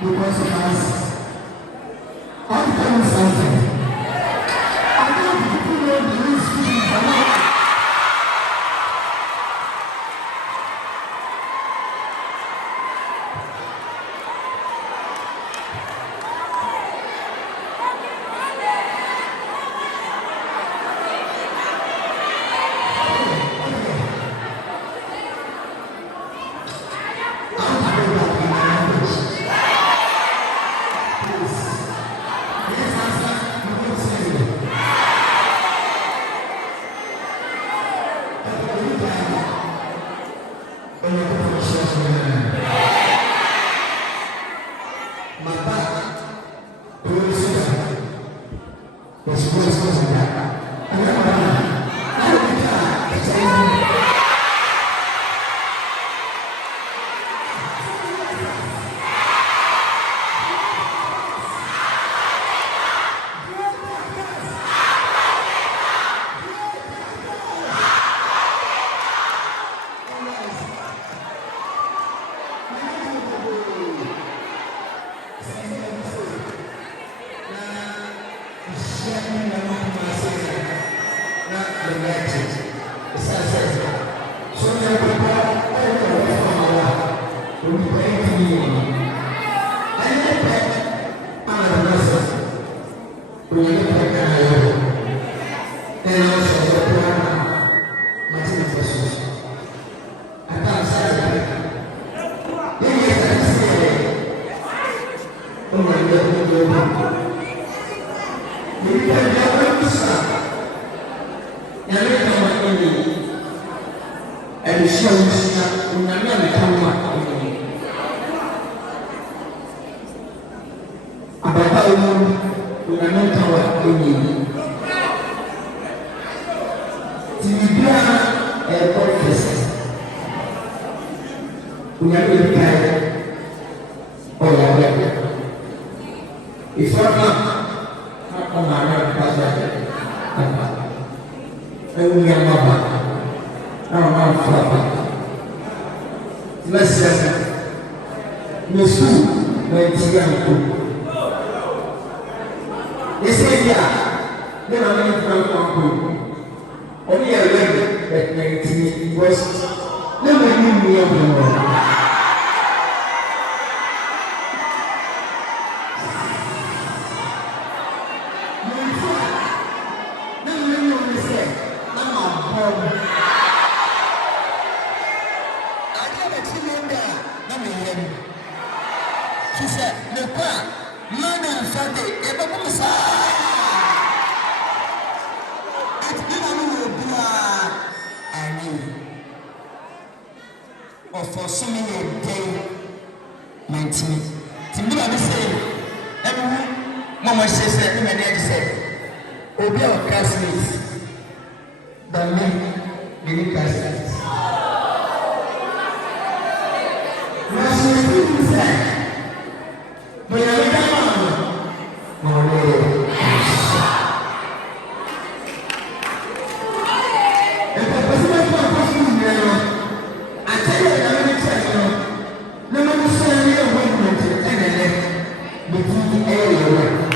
Because it has outcome something. I don't people know the reason. between everyone.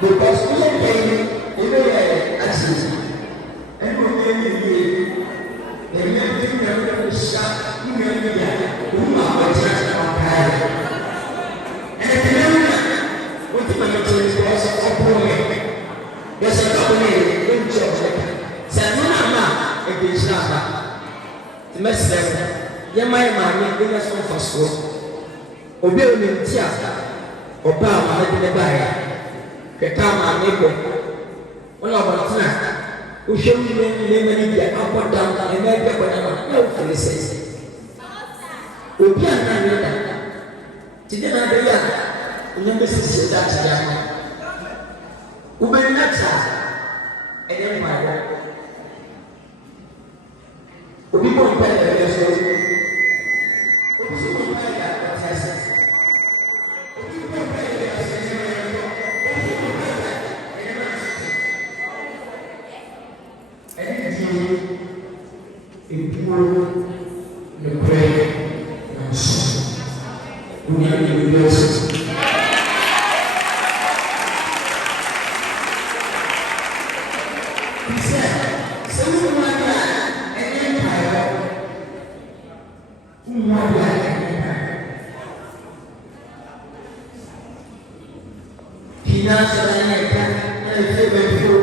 Because we are paying a access. And we're paying the everything that we shot, you know, who are just on high. And if you know what the military is also operating, there's a company in Georgia. Sanuna, a big snapper. The message, Yamai, biggest one for school. Obey me, Tiasa, Obama, let me buy. Kekama nebo, wala wabatuna. Ushauri mimi ni dia hapo down, eneo kwa nyama na ufilisi. Ubia na nenda. Tijana ndia, unyambe sisi data jamaa. Ubenata, eneo maya. Ubipo mpenda ya Yesu. Ubipo mpenda ya Yesu. Ubipo mpenda ya Yesu. The prayer and song. We are in the university. He said, someone like that, an empire, who want like an empire. He now said, I can't, and I feel very full.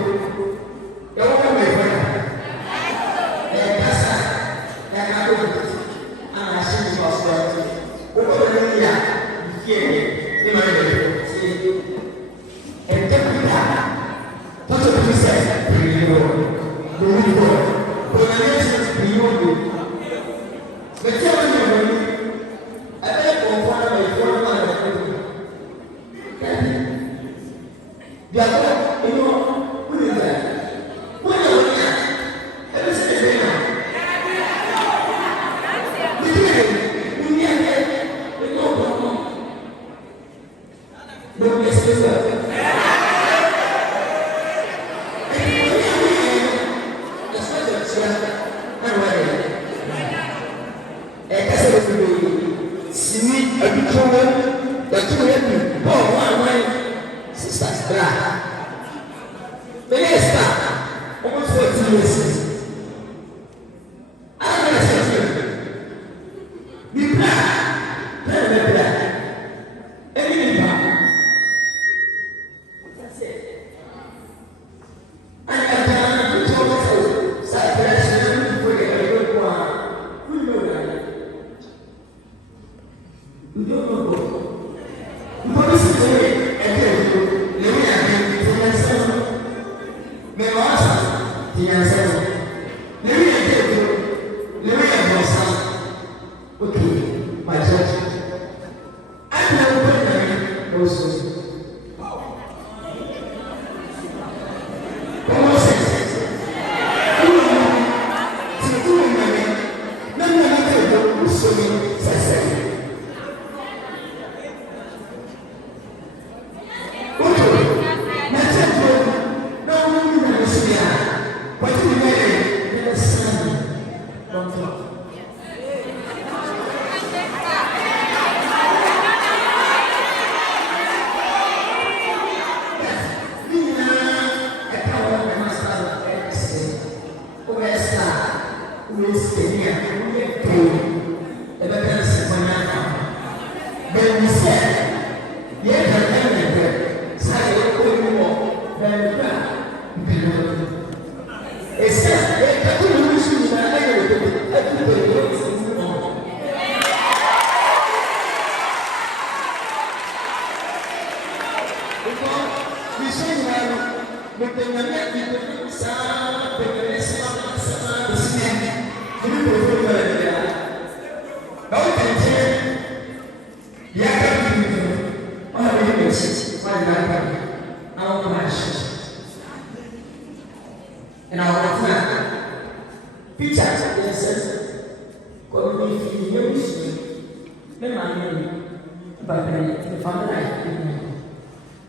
but the family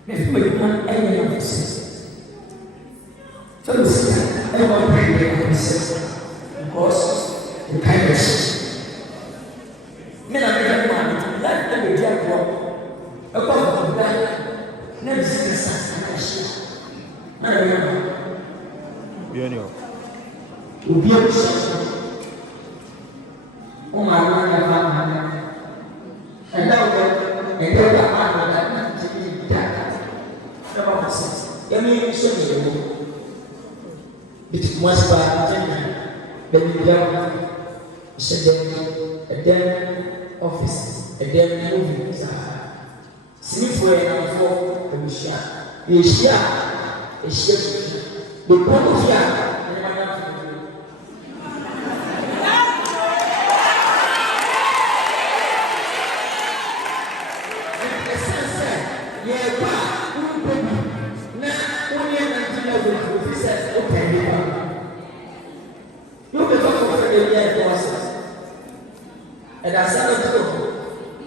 if we want any of this. So everyone pray because the kindness. Men are very man, that every day about the black, never see the sun. I remember. Will be able to oh my God, and now and then the man that to be that. I mean, so it was by then you have a damn office, a damn movie. Sleep where I'm for the share. You share a share. The point here. And I said,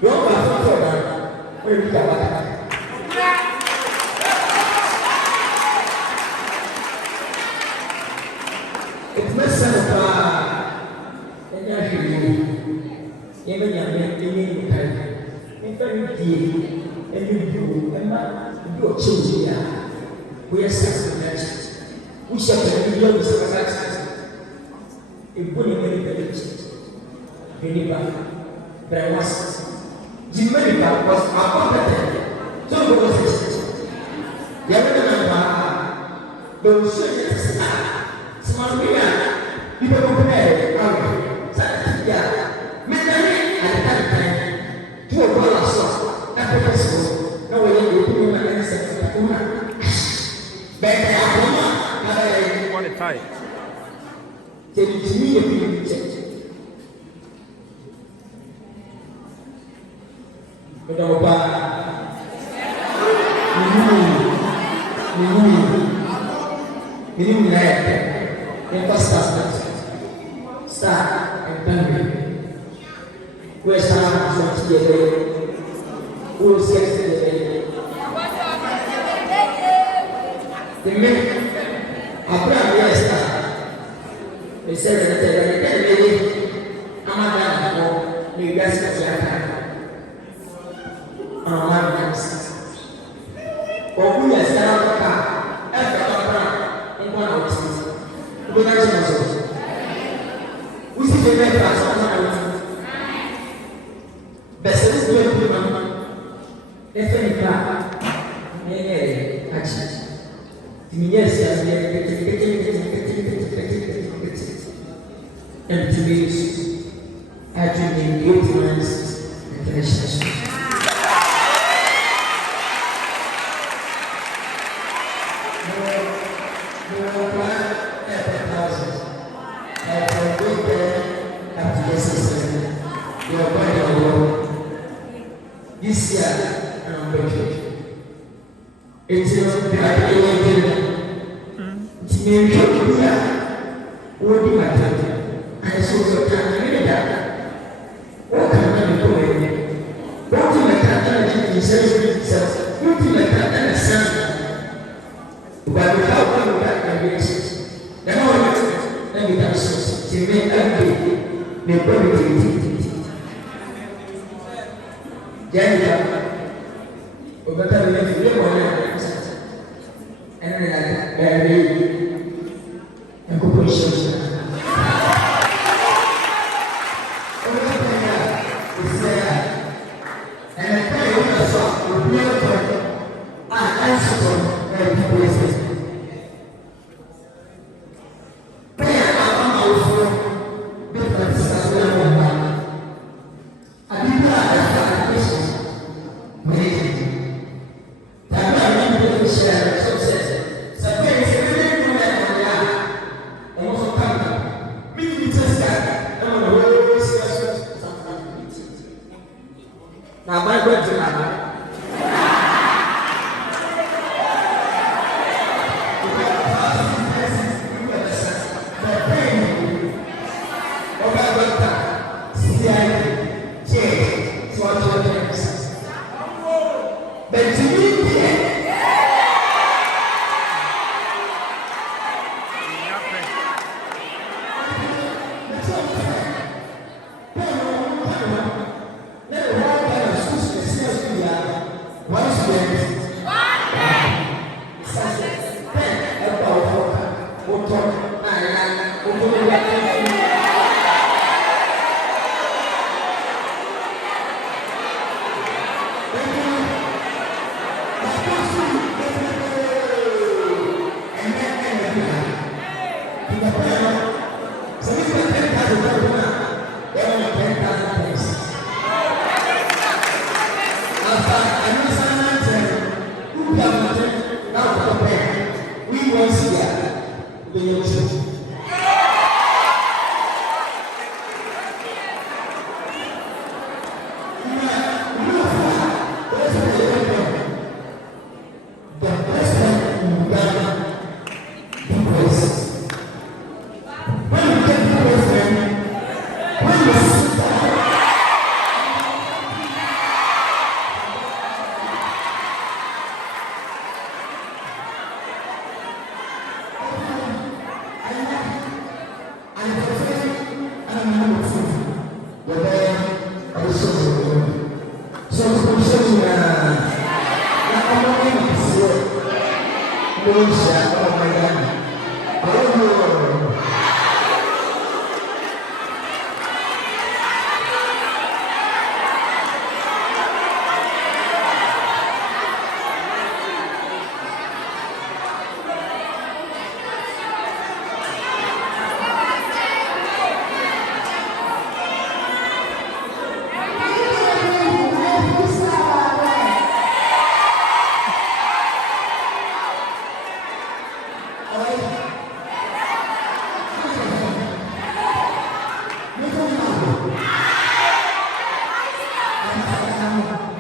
you don't have to that. Where you got that? It's not so far. And you have to even and you do, and you are children. We are successful. We shall be able to success. If we but I was Jamaica was our so was it. The other those small people compare midnight at that time, 2 o'clock, and no way you do my answer. But I want to tie. Tell you to me if you start and done. Where's our together? Who's yesterday? The men Abraham, yes, they said that I'm not you guys and to be actually influence the relationship. This year, I'm going it's not that it's near what do I tell I saw the time that what can I do? What do I tell you? Says, what do I tell son? But without one that I guess, the more let me dance, to make every the body. Jangan, obatnya dia boleh enak dari aku punya. Obatnya saya, enak kalau kita suka punya apa, suka dari puasa. Kayak apa mau suka, betul sesuatu yang apa. Adibah What Thank you.